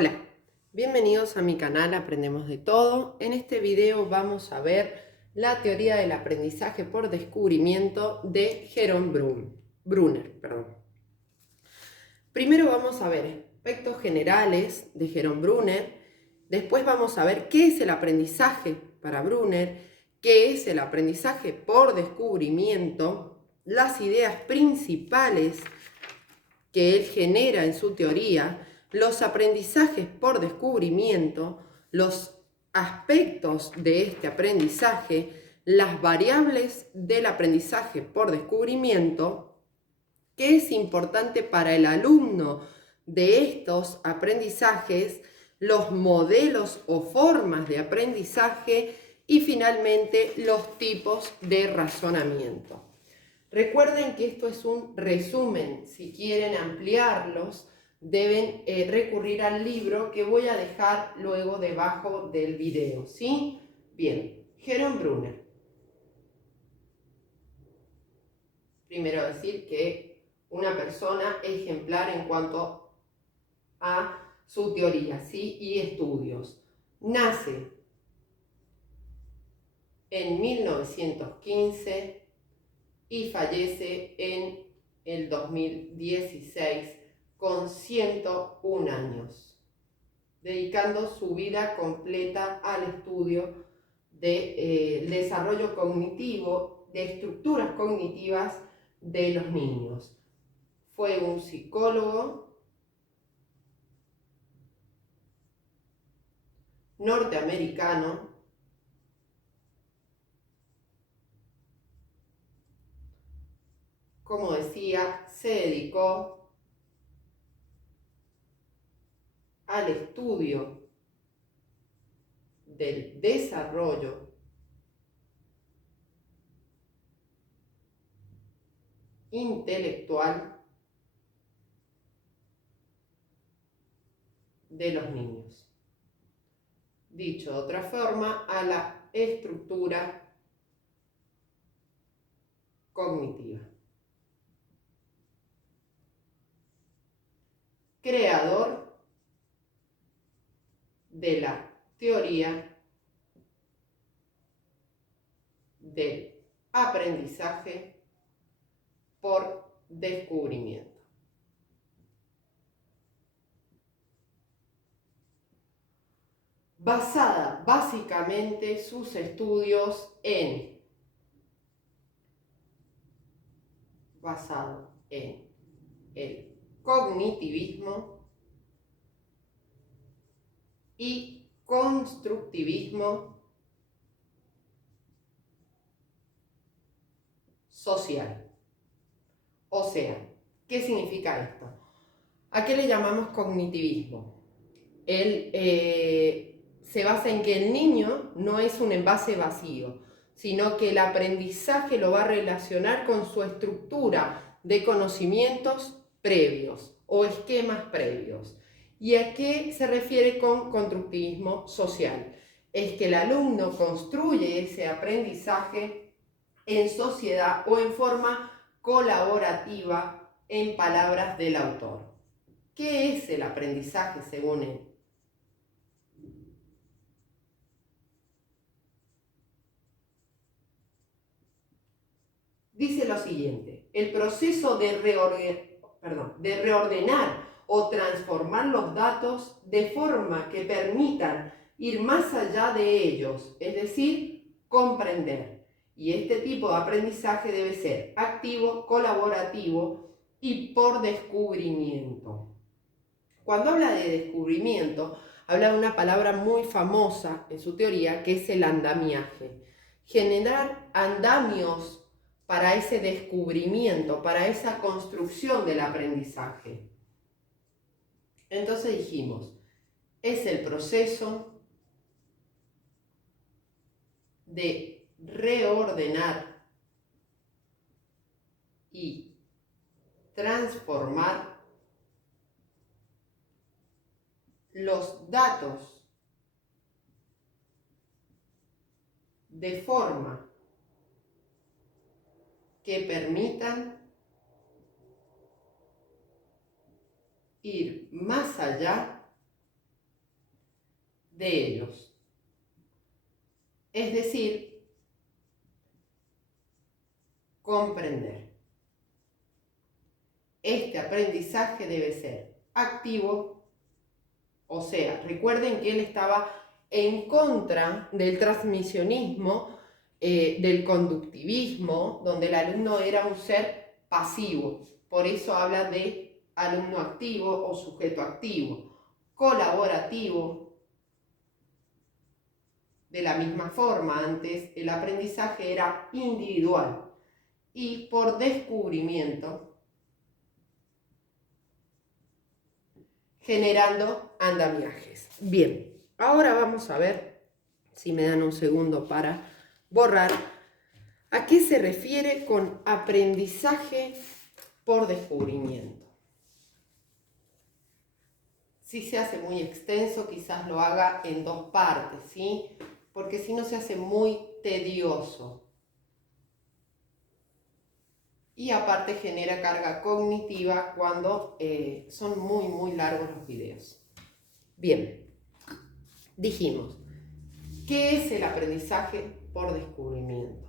Hola, bienvenidos a mi canal Aprendemos de Todo. En este video vamos a ver la teoría del aprendizaje por descubrimiento de Jerome Bruner. Primero vamos a ver aspectos generales de Jerome Bruner, después vamos a ver qué es el aprendizaje para Bruner, qué es el aprendizaje por descubrimiento, las ideas principales que él genera en su teoría, los aprendizajes por descubrimiento, los aspectos de este aprendizaje, las variables del aprendizaje por descubrimiento, qué es importante para el alumno de estos aprendizajes, los modelos o formas de aprendizaje y finalmente los tipos de razonamiento. Recuerden que esto es un resumen. Si quieren ampliarlos, deben recurrir al libro que voy a dejar luego debajo del video, ¿sí? Bien, Jerome Bruner. Primero decir que una persona ejemplar en cuanto a su teoría, ¿sí? Y estudios. Nace en 1915 y fallece en el 2016 con 101 años, dedicando su vida completa al estudio del desarrollo cognitivo, de estructuras cognitivas de los niños. Fue un psicólogo norteamericano como decía, se dedicó al estudio del desarrollo intelectual de los niños. Dicho de otra forma, a la estructura cognitiva. Creador de la teoría del aprendizaje por descubrimiento. Basada básicamente sus estudios en el cognitivismo y constructivismo social. O sea, ¿qué significa esto? ¿A qué le llamamos cognitivismo? Él se basa en que el niño no es un envase vacío, sino que el aprendizaje lo va a relacionar con su estructura de conocimientos previos o esquemas previos. ¿Y a qué se refiere con constructivismo social? Es que el alumno construye ese aprendizaje en sociedad o en forma colaborativa, en palabras del autor. ¿Qué es el aprendizaje según él? Dice lo siguiente: el proceso de reordenar o transformar los datos de forma que permitan ir más allá de ellos, es decir, comprender. Y este tipo de aprendizaje debe ser activo, colaborativo y por descubrimiento. Cuando habla de descubrimiento, habla de una palabra muy famosa en su teoría, que es el andamiaje. Generar andamios para ese descubrimiento, para esa construcción del aprendizaje. Entonces dijimos, es el proceso de reordenar y transformar los datos de forma que permitan ir más allá de ellos. Es decir, comprender. Este aprendizaje debe ser activo, o sea, recuerden que él estaba en contra del transmisionismo, del conductivismo, donde el alumno era un ser pasivo. Por eso habla de alumno activo o sujeto activo, colaborativo. De la misma forma, antes el aprendizaje era individual y por descubrimiento, generando andamiajes. Bien, ahora vamos a ver, si me dan un segundo para borrar, a qué se refiere con aprendizaje por descubrimiento. Si se hace muy extenso, quizás lo haga en dos partes, ¿sí? Porque si no se hace muy tedioso. Y aparte genera carga cognitiva cuando son muy largos los videos. Bien, dijimos, ¿qué es el aprendizaje por descubrimiento?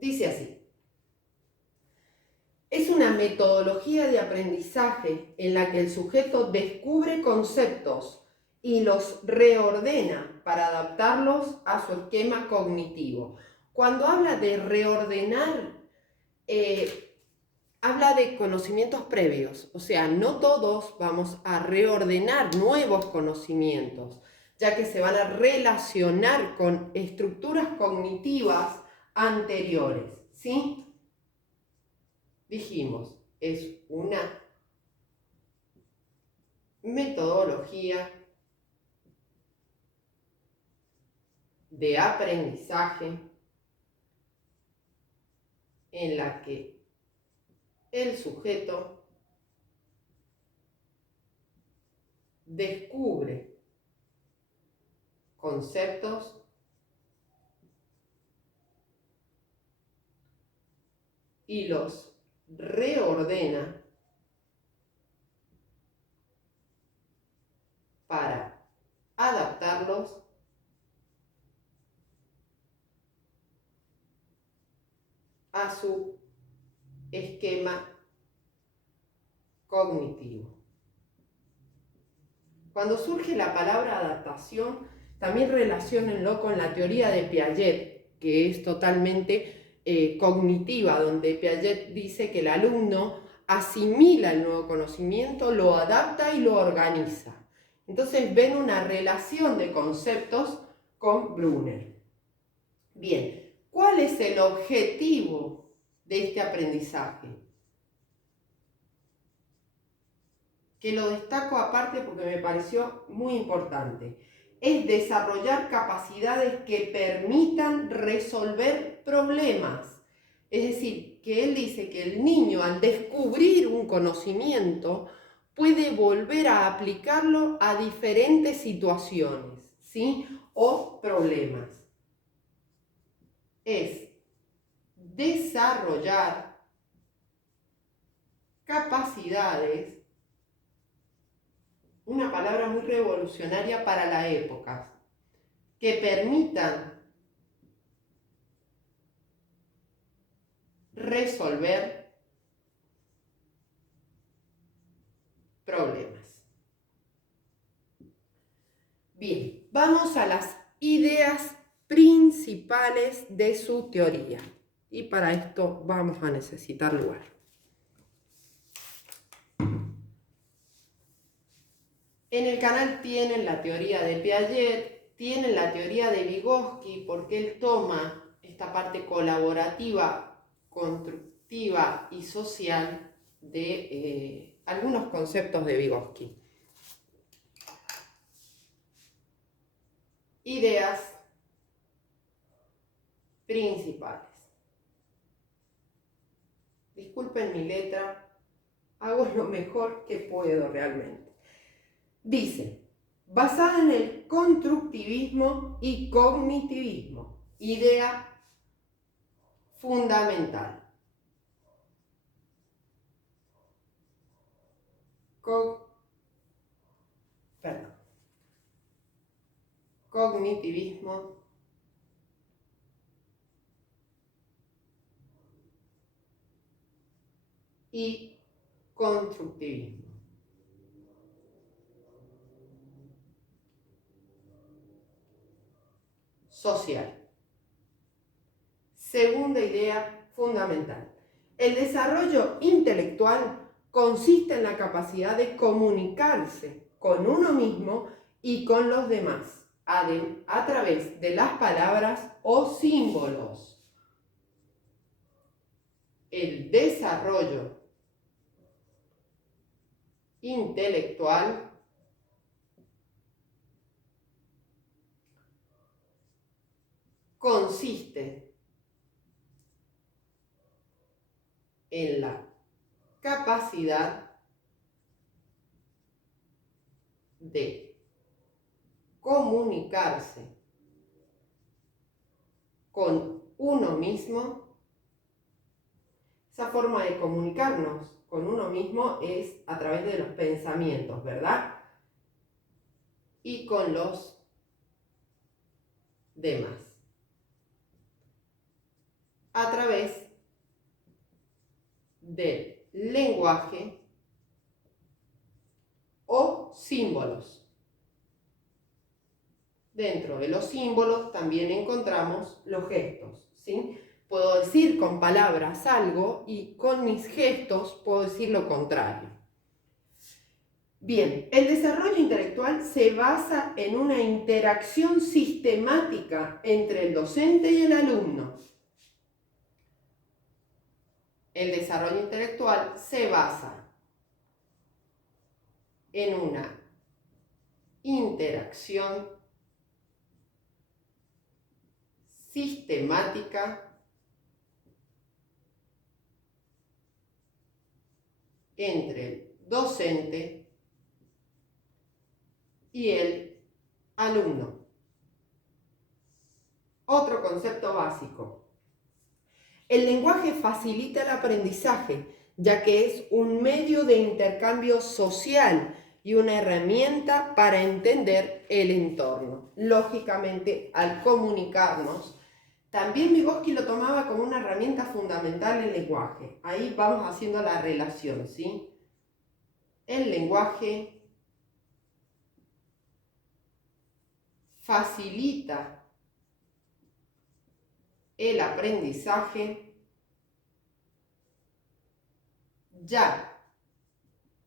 Dice así. Es una metodología de aprendizaje en la que el sujeto descubre conceptos y los reordena para adaptarlos a su esquema cognitivo. Cuando habla de reordenar, habla de conocimientos previos, o sea, no todos vamos a reordenar nuevos conocimientos, ya que se van a relacionar con estructuras cognitivas anteriores, ¿sí? Dijimos, es una metodología de aprendizaje en la que el sujeto descubre conceptos y los reordena para adaptarlos a su esquema cognitivo. Cuando surge la palabra adaptación, también relaciónenlo con la teoría de Piaget, que es totalmente cognitiva, donde Piaget dice que el alumno asimila el nuevo conocimiento, lo adapta y lo organiza. Entonces ven una relación de conceptos con Brunner. Bien, ¿cuál es el objetivo de este aprendizaje? Que lo destaco aparte porque me pareció muy importante. Es desarrollar capacidades que permitan resolver problemas. Es decir, que él dice que el niño al descubrir un conocimiento puede volver a aplicarlo a diferentes situaciones, ¿sí? O problemas. Es desarrollar capacidades, una palabra muy revolucionaria para la época, que permitan resolver problemas. Bien, vamos a las ideas principales de su teoría. Y para esto vamos a necesitar lugar. En el canal tienen la teoría de Piaget, tienen la teoría de Vygotsky, porque él toma esta parte colaborativa, constructiva y social de algunos conceptos de Vygotsky. Ideas principales. Disculpen mi letra, hago lo mejor que puedo realmente. Dice, basada en el constructivismo y cognitivismo. Idea fundamental. Cognitivismo y constructivismo. Social. Segunda idea fundamental. El desarrollo intelectual consiste en la capacidad de comunicarse con uno mismo y con los demás a través de las palabras o símbolos. El desarrollo intelectual consiste en la capacidad de comunicarse con uno mismo. Esa forma de comunicarnos con uno mismo es a través de los pensamientos, ¿verdad? Y con los demás. A través del lenguaje o símbolos. Dentro de los símbolos también encontramos los gestos, ¿sí? Puedo decir con palabras algo y con mis gestos puedo decir lo contrario. Bien, el desarrollo intelectual se basa en una interacción sistemática entre el docente y el alumno. El desarrollo intelectual se basa en una interacción sistemática entre el docente y el alumno. Otro concepto básico. El lenguaje facilita el aprendizaje, ya que es un medio de intercambio social y una herramienta para entender el entorno. Lógicamente, al comunicarnos, también Vygotsky lo tomaba como una herramienta fundamental el lenguaje. Ahí vamos haciendo la relación, ¿sí? El lenguaje facilita el aprendizaje, ya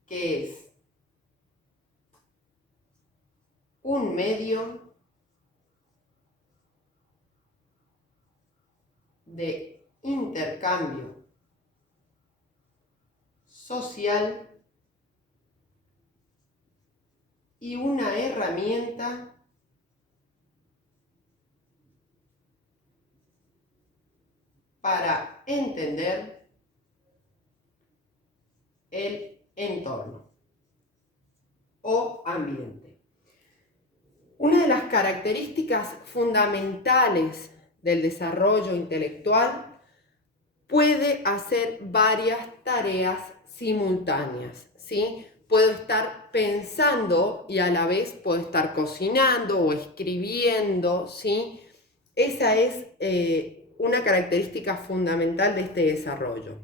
que es un medio de intercambio social y una herramienta para entender el entorno o ambiente. Una de las características fundamentales del desarrollo intelectual puede hacer varias tareas simultáneas, ¿sí? Puedo estar pensando y a la vez puedo estar cocinando o escribiendo, ¿sí? Esa es una característica fundamental de este desarrollo.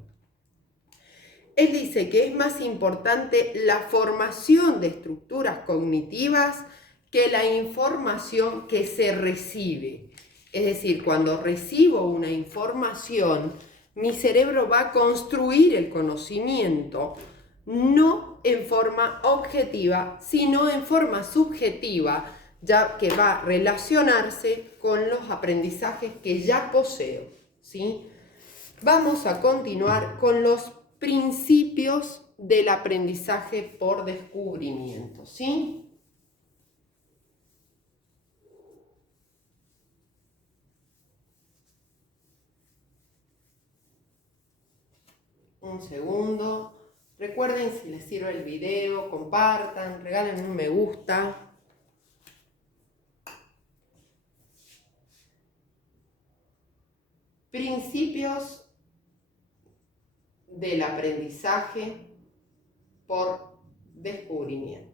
Él dice que es más importante la formación de estructuras cognitivas que la información que se recibe. Es decir, cuando recibo una información, mi cerebro va a construir el conocimiento no en forma objetiva, sino en forma subjetiva, ya que va a relacionarse con los aprendizajes que ya poseo, ¿sí? Vamos a continuar con los principios del aprendizaje por descubrimiento, ¿sí? Un segundo. Recuerden, si les sirve el video, compartan, regalen un me gusta. Principios del aprendizaje por descubrimiento.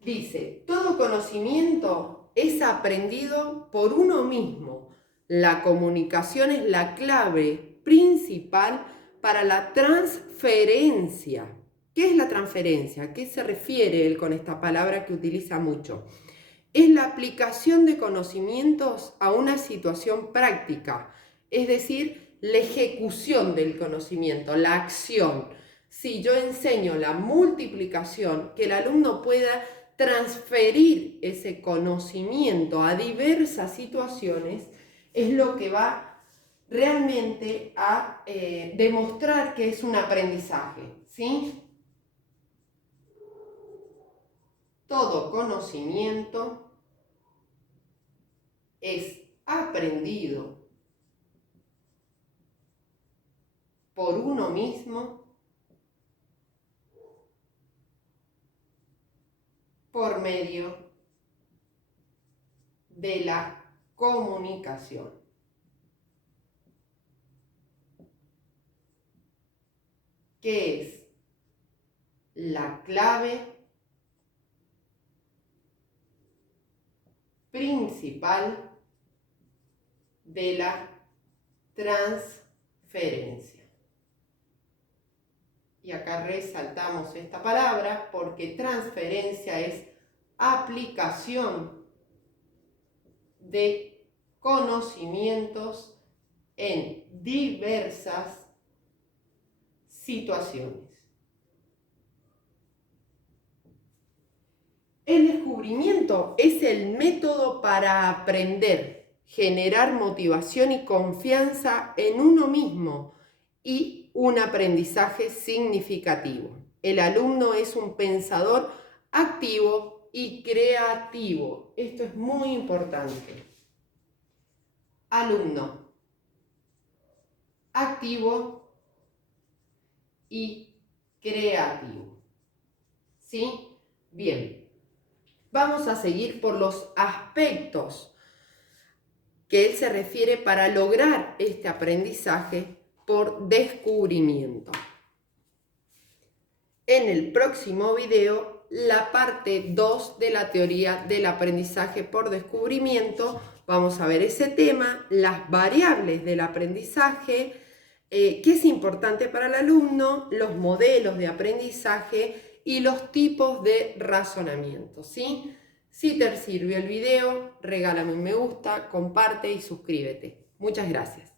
Dice, todo conocimiento es aprendido por uno mismo. La comunicación es la clave principal para la transferencia. ¿Qué es la transferencia? ¿A qué se refiere él con esta palabra que utiliza mucho? Es la aplicación de conocimientos a una situación práctica, es decir, la ejecución del conocimiento, la acción. Si yo enseño la multiplicación, que el alumno pueda transferir ese conocimiento a diversas situaciones, es lo que va realmente a demostrar que es un aprendizaje, ¿sí? Todo conocimiento es aprendido por uno mismo por medio de la comunicación. Que es la clave principal de la transferencia. Y acá resaltamos esta palabra porque transferencia es aplicación de conocimientos en diversas situaciones. El descubrimiento es el método para aprender, generar motivación y confianza en uno mismo y un aprendizaje significativo. El alumno es un pensador activo y creativo. Esto es muy importante. Alumno activo y creativo. ¿Sí? Bien. Vamos a seguir por los aspectos que él se refiere para lograr este aprendizaje por descubrimiento. En el próximo video, la parte 2 de la teoría del aprendizaje por descubrimiento, vamos a ver ese tema, las variables del aprendizaje, qué es importante para el alumno, los modelos de aprendizaje y los tipos de razonamiento, ¿sí? Si te sirvió el video, regálame un me gusta, comparte y suscríbete. Muchas gracias.